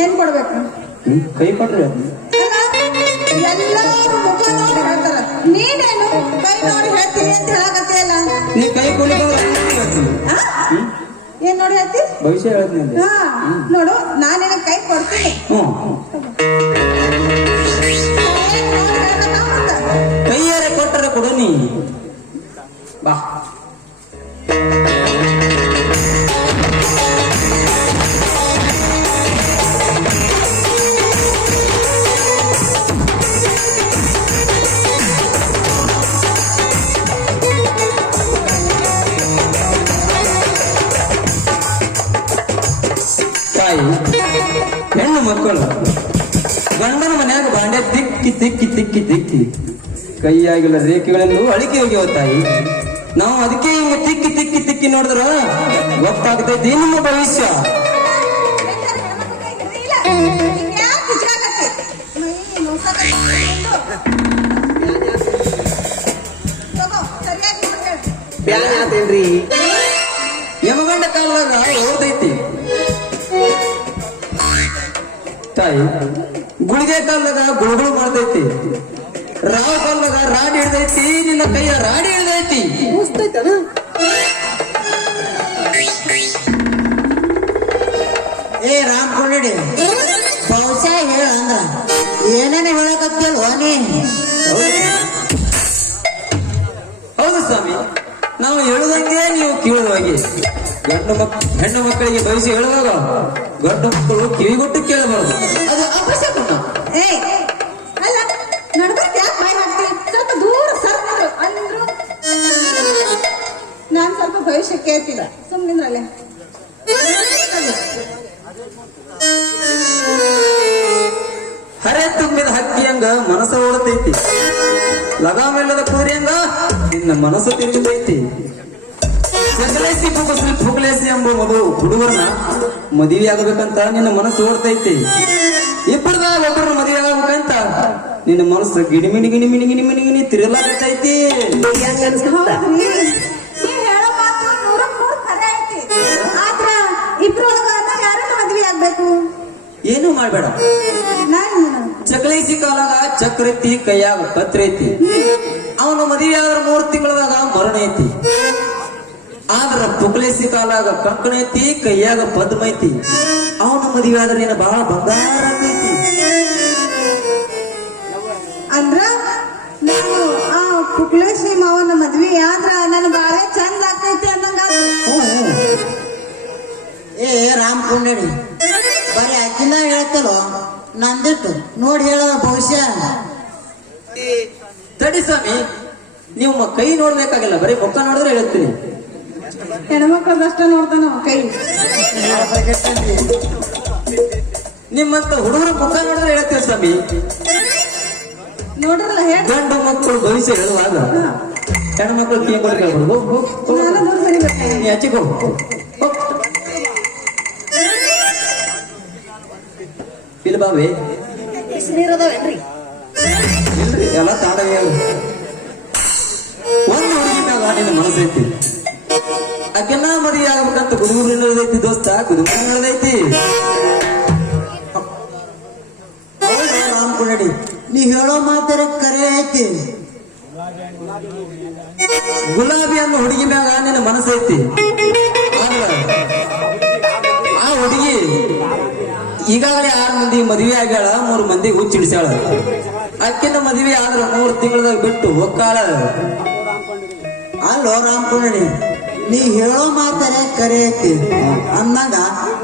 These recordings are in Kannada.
ಏನ್ ಕೊಡ್ಬೇಕು? ಕೈ ಕೊಟ್ರೆ ನೀನೇನು? ಕೈ ನೋಡಿ ಹೇಳ್ತೀನಿ ಅಂತ ನೀ ಕೈ? ಏನ್ ನೋಡಿ ಹೇಳ್ತಿ? ಭವಿಷ್ಯ ಹೇಳ್ತೀನಿ ನೋಡು ನಾನು ನಿನಗೆ ಕೈ ಕೊಡ್ತೀನಿ. ಮಕ್ಕಳು ಗಂಡನ ಮನ್ಯಾಗ ಬಾಂಡೆ ತಿಕ್ಕಿ ತಿಕ್ಕಿ ತಿಕ್ಕಿ ತಿಕ್ಕಿ. ಕೈಯಾಗಿಲ್ಲ ರೇಖೆಗಳೆಲ್ಲೂ ಅಳಿಕೆ ಹೋಗಿ ತಾಯಿ. ನಾವು ಅದಕ್ಕೆ ಹಿಂಗೆ ತಿಕ್ಕಿ ತಿಕ್ಕಿ ತಿಕ್ಕಿ ನೋಡಿದ್ರ ಗೊತ್ತಾಗ್ತೈತಿ ನಿಮ್ಮ ಭವಿಷ್ಯ. ಯಮಗಂಡ ಕಾಲದಾಗ ಕೈ ತಾಯಿ ಗುಳಿಗೆ ಕಾಲದಾಗ ಗುಳುಗುಳು ಮಾಡ್ತೈತಿ ರಾವ್ ಕಾಲದಾಗ ರಾಡಿ ಹಿಡ್ದೈತಿ ನಿನ್ನ ಕೈಯ ರಾಡಿ ಹಿಡ್ದೈತಿ. ಏ ರಾಮ್ ಕೊಂಡಿಡಿ ಪೌಸ ಹೇಳ ಅಂದ್ರ ಏನೇನ ಹೇಳಕತ್ತಿಯಲ್ವ ನೀ? ಹೌದು ಸ್ವಾಮಿ ನಾವು ಹೇಳುದಂಗೆ ನೀವು ಕೇಳುವಾಗೆ. ಗಂಡು ಮಕ್ ಹೆಣ್ಣು ಮಕ್ಕಳಿಗೆ ಭವಿಷ್ಯ ಹೇಳುವಾಗ ಗಂಡು ಮಕ್ಕಳು ಕಿವಿಗೊಟ್ಟು ಕೇಳಬಾರದು. ಅದು ಅಪಶಕುನ ಏಯ್, ಅಲ್ಲ, ನಡ್ಬರ್ಕ್ ಯಾಕ್ ಬಾಯ್ ಹಾಕ್ತಿ? ಸ್ವಲ್ಪ ದೂರ ಸರ್ರು ಅಂದ್ರು. ನಾನ್ ಸ್ವಲ್ಪ ಭವಿಷ್ಯ ಕೇಳ್ತಿಲ್ಲ. ಸುಮ್ಮನಿದ್ರಲ್ಲೇ ಹರೆ ತುಂಬಿದ ಹಕ್ಕಿಯಂಗ ಮನಸ್ಸ ಓಡತೈತಿ ಲಗಾಮಿಲ್ಲದ ಹಂಗ ನಿನ್ನ ಮನಸ್ಸು ತಿಂದಿದೈತಿ ಸಕಲೇಸಿ ಪುಗಸ್ಲಿ ಪುಗಲೇಸಿ ಎಂಬ ಮಗು. ಹುಡುಗರನ್ನ ಮದುವೆ ಆಗಬೇಕಂತ ನಿನ್ನ ಮನಸ್ಸು ಓಡ್ತೈತಿ. ಇಬ್ಬರದಾಗ ಒಬ್ಬರನ್ನ ಮದುವೆ ಆಗಬೇಕಂತ ನಿನ್ನ ಮನಸ್ಸು ಗಿಣಿಮಿಣಿ ಗಿಣಿಮಿಣಿ ಗಿಣಿಮಿಣಿ ಗಿಣಿ ಆಗ್ಬೇಕು ಏನು ಮಾಡ್ಬೇಡ. ಚಕ್ಲೈಸಿ ಕಾಲಾಗ ಚಕ್ರ ಐತಿ ಕೈಯಾಗ ಕತ್ರೈತಿ ಅವನು ಮದುವೆ ಆದ್ರ ಮೂರ್ ತಿಂಗಳದಾಗ ಮರಣ ಐತಿ ಆದ್ರ ಪುಗ್ಲೇಸಿ ಕಾಲಾಗ ಕಂಕಣ ಐತಿ ಕೈಯಾಗ ಪದ್ಮ ಐತಿ ಅವನ ಮದುವೆ ಆದ್ರೆ ನೀನು ಬಹಳ ಬಂಗಾರ ಐತಿ ಅಂದ್ರ ನಾವು ಆ ಪುಗ್ಲೇಸಿ ಮಾವನ ಮದ್ವಿ ಆದ್ರ ನನ್ ಬಾಳ ಚಂದ ಆಗ್ತೈತಿ ಅಂದಂಗ ಏ ರಾಮ್ ಕುಂಡಣಿ ಬರೀ ಅಕ್ಕಿನ ಹೇಳ್ತಲ್ವ ನಂದಿಟ್ಟು ನೋಡಿ ಹೇಳೋ ಭವಿಷ್ಯ. ತಡಿ ಸ್ವಾಮಿ ನೀವು ಕೈ ನೋಡ್ಬೇಕಾಗಿಲ್ಲ ಬರೀ ಮುಖ ನೋಡಿದ್ರೆ ಹೇಳ್ತೀನಿ. ಹೆಣ್ಮಕ್ಳದಷ್ಟ ನೋಡ್ತಾನ ಕೈ. ನಿಮ್ಮಂತ ಹುಡುಗರ ಮುಖ ನೋಡಿದ್ರೆ ಹೇಳ್ತೀವಿ ಸ್ವಾಮಿ? ನೋಡ್ರಲ್ಲ ಹೇಳ. ಗಂಡು ಮಕ್ಕಳು ಭವಿಷ್ಯ ಹೇಳುವಾಗ ಹೆಣ್ಮಕ್ಳು ಕೇಳ್ಕೊಂಡು ಕೇಳ್ಬೋದು. ನಾನು ನೀರದವೇನ್ರಿ ಇಲ್ರಿ ಎಲ್ಲ ತಾಡ ಅವು. ಒಂದು ಹುಡುಗಿ ನಿನ್ನ ಮನಸ್ಸೈತಿ ಗುಡುಗುರು ನಡೆದೈತಿ ದೋಸ್ತ ರಾಮ್ ಕೊಂಡಿ ನೀ ಹೇಳೋ ಮಾತರ ಕರೆ ಐತಿ. ಗುಲಾಬಿ ಅನ್ನೋ ಹುಡುಗಿ ಮ್ಯಾಗ ನಿನ್ನ ಮನಸ್ಸೈತಿ ಆ ಹುಡುಗಿ ಈಗಾಗಲೇ ಆರು ಮಂದಿ ಮದುವೆ ಆಗ್ಯಾಳ, ಮೂರು ಮಂದಿ ಹುಚ್ಚಿಡ್ಸ್ಯಾಳ ಅಕ್ಕಿಂತ ಮದುವೆ ಆದ್ರ ಮೂರು ತಿಂಗಳದಾಗ ಬಿಟ್ಟು ಒಕ್ಕಾಳ. ಅಲ್ಲೋ ರಾಮ್ ಕೊಂಡಿ ನೀ ಹೇಳೋ ಮಾತಾರೆ ಕರೆ ಐತಿ ಅಂದಂಗ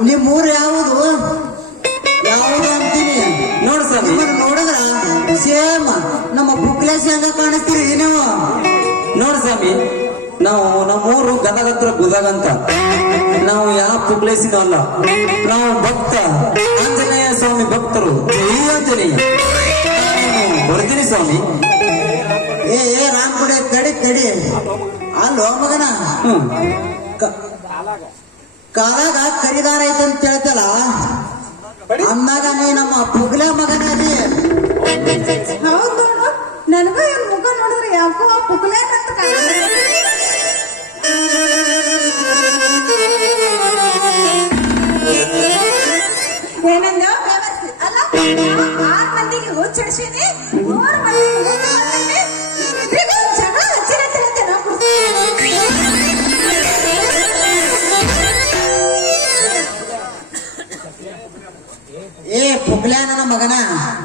ನೀ ಮೂರ್ ಯಾವುದು? ಯಾವುದು ಅಂತೀನಿ? ನೋಡ್ ಸ್ವಾಮಿ. ನಿಮ್ಮನ್ನ ನೋಡಿದ್ರ ಸೇಮ್. ನಮ್ಮ ಬುಕ್ಲೇಶ್ ಹಂಗ ಕಾಣಿಸ್ತೀರಿ ನೀವು. ನೋಡ್ ಸ್ವಾಮಿ ನಾವು ನಮ್ಮೂರು ಗದಗತ್ರ ಗುದಗ ಅಂತ ನಾವು ಯಾವ ಪುಗ್ಲೇಸಿನೂ ಅಲ್ಲ ನಾವು ಭಕ್ತ. ಆಂಜನೇಯ ಸ್ವಾಮಿ ಭಕ್ತರು. ಜೈ ಆಂಜನೇಯ ನಾನು ಬರ್ತೀನಿ ಸ್ವಾಮಿ. ಏ ಏ ತಡಿ ಆ ಅಲ್ಲೋ ಮಗನ ಕಾಲಾಗ ಕರಿದಾರ ಐತೆ ಅಂತ ಹೇಳ್ತಲ್ಲ? ಅಂದಾಗ ನೀ ನಮ್ಮ ಪುಗ್ಲ ಮಗನ ಅದಿ. ಹೌದು ನನಗೂ ಇವ್ನ ಮುಖ ನೋಡಿದ್ರೆ ಯಾಕೋ ಪುಕ್ಲೇಟ್ ಅಂತ ಕಾಣ್ತದೆ. ಏನಂದ ಅಲ್ಲ ಆರ್ ಮಂದಿಗೆ ಹುಚ್ಚಡಿಸೀನಿ ಮೂರ್ ಮಂದಿಗೆ ಏ ಪುಕ್ಲ ನನ್ನ ಮಗನ